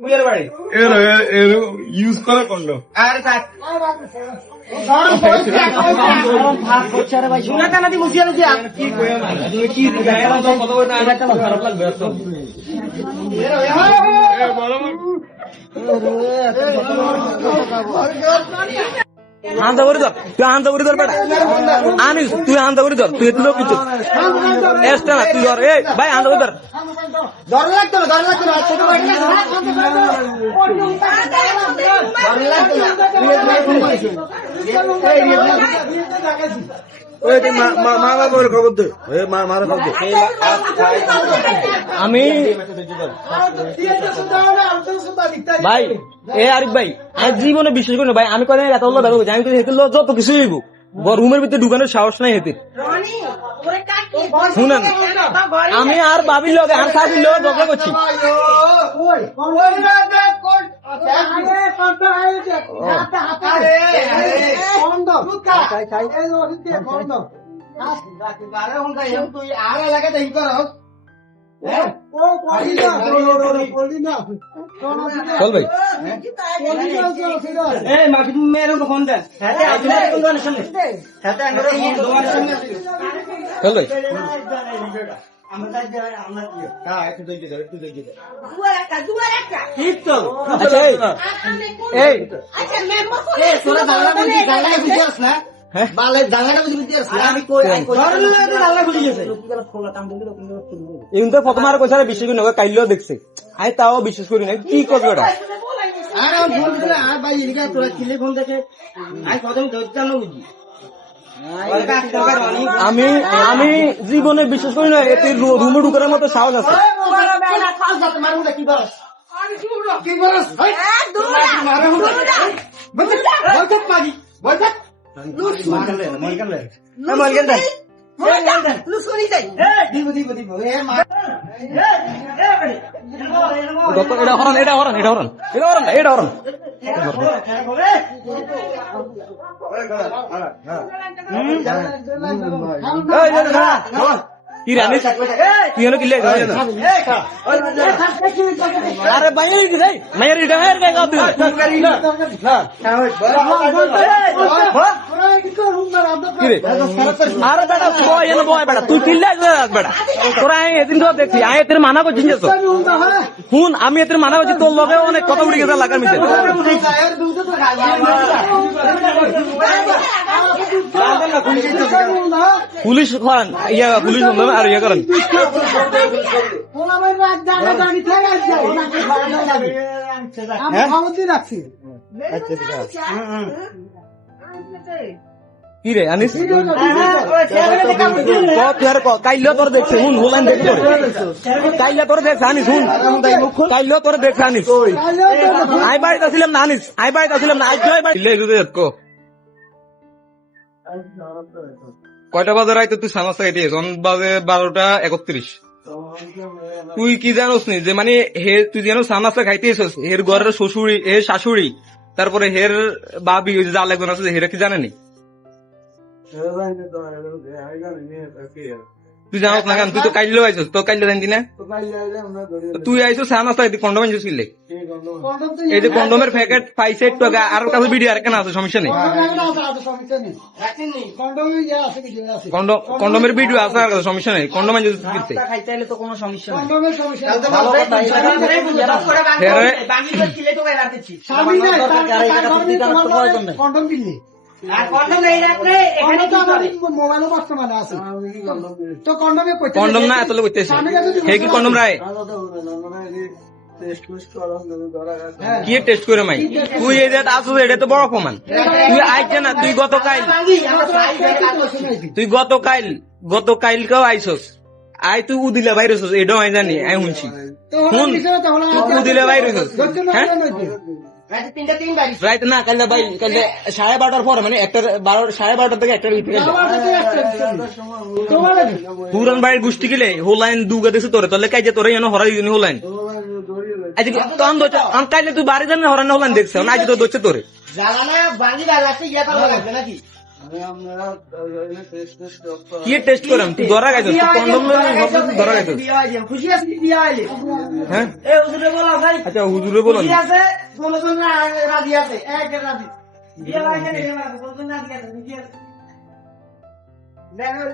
বুয়ের বাড়ি এর ইউজ করে কন্ডম। আরে থাক শুনে টানাটি বসিয়ে রয়েছি কি কয়ে না তুমি কি কথা বলতে আমার একটা খারাপ লাগবে তো হান্তা করে ধর, তুই হান্তা করে ধর বেটা আনিস, তুই হান্তা করে ধর, তুই একটু লোক কিছু এসটা না, তুই ধর। এই ভাই হান্তা করে ধর। ধরে লাগতো না ছোট ভাই খবর দে, মারা খবর দে। আমি ভাই আরিফ ভাই আমি জীবনে বিশ্বাস করি না ভাই, আমি কদিন এত হলো দেখো আমি হেতে যত কিছু হইব রুমের ভিতরে ঢুকানোর সাহস নাই হেতে। শুনেন আমি আর বাবির লগে আর সাবির লগে ঝগড়া করছি। তুই আর এলাকায় দেখি করস চল ভাই মেয়ের ফোন দেন চল ভাই আচ্ছা এই এখন তো প্রথম আর কইছে বিশ্বাস করি না, কাইলেও দেখছে আমি তাও বিশ্বাস করি না। কি করবে ওটা? আমি আমি জীবনে বিশ্বাস করি না এতে রুমে ঢুকানোর মতো সাহস আছে। কি রানিস তুই হলো কিলে আরে বাইরে কি যাই মায়ের এটা মায়ের কে গাও তুই আরে বেটা বয় এনে বয় বেটা তুই কিলে বেটা তোরা এদিন তো দেখছি আয় এদের মানা করছিস তো শুন আমি এদের মানা করছি তোর লগে অনেক কথা উঠে গেছে লাগার মিছে পুলিশ করেন ইয়া পুলিশ আর ইয়া করেন কি রে আনিস কাইলেও তোর দেখছে শুন হোলাইন দেখছে কাইলে তোর দেখছে আনিস শুন কাইলেও তোর দেখছে আনিস আই বাড়িতে আসছিলাম না আনিস আই বাড়িতে আসছিলাম না আজ কয়টা বাজে রাইতে তুই সামাসা খাইতে বাজে 12:31 তুই কি জানোস নি যে মানে হে তুই যেন সামাসা খাইতে এসোস হের ঘরের শ্বশুরি এর শাশুড়ি তারপরে হের বাবি ওই যে যা লাগবে আছে হেরা কি জানেনি তুই জানোস না কেন তুই তো কাইলেও আইসস তো কাইলে জানতি না তুই আইসো সামাসা কন্ডম আনছিস কিনলে এই যে কন্ডমের প্যাকেট পাইছে একটু আগে আর কাছে ভিডিও আর কেন আছে সমস্যা নেই কন্ডমের ভিডিও আছে আর সমস্যা নেই কন্ডম আনছিস কিনতে তো কোনো সমস্যা নেই কন্ডম না এত লোক হে কি কন্ডম রায় কি টেস্ট করে মাই তুই এই যে আসো এটা তো বড় প্রমাণ তুই আইছ না তুই গতকাল কেউ আইসস আই তুই উদিলে বাইরেছ এটাও আই জানি আই শুনছি শুন উদিলে বাইরেছ হ্যাঁ রাইত না কাল ভাই কাল 12:30 পরে মানে 12:30 থেকে 1টার ভিতরে পুরান বাড়ির গোষ্ঠী গেলে হোলাইন দুগা দেশে তোরে তাহলে কাজে তোরে এনে হরাই দিনি হোলাইন আজকে তখন দোচা আম কাইলে তুই বাড়ি জানে হরানো হোলাইন দেখছ না আজ তো দোচে তোরে জ্বালানা বাড়ি লাগছে ইয়া করা লাগবে নাকি কি টেস্ট করেন তুই ধরা গেছিস তুই কন্ডম ধরা গেছিস খুশি আছি বিয়া আইলে হ্যাঁ এ হুজুরে বলা ভাই আচ্ছা হুজুরে বলুন খুশি আছে বলছেন না রাজি আছে এক রাজি বিয়া লাগে না বলছেন না রাজি আছে দেখো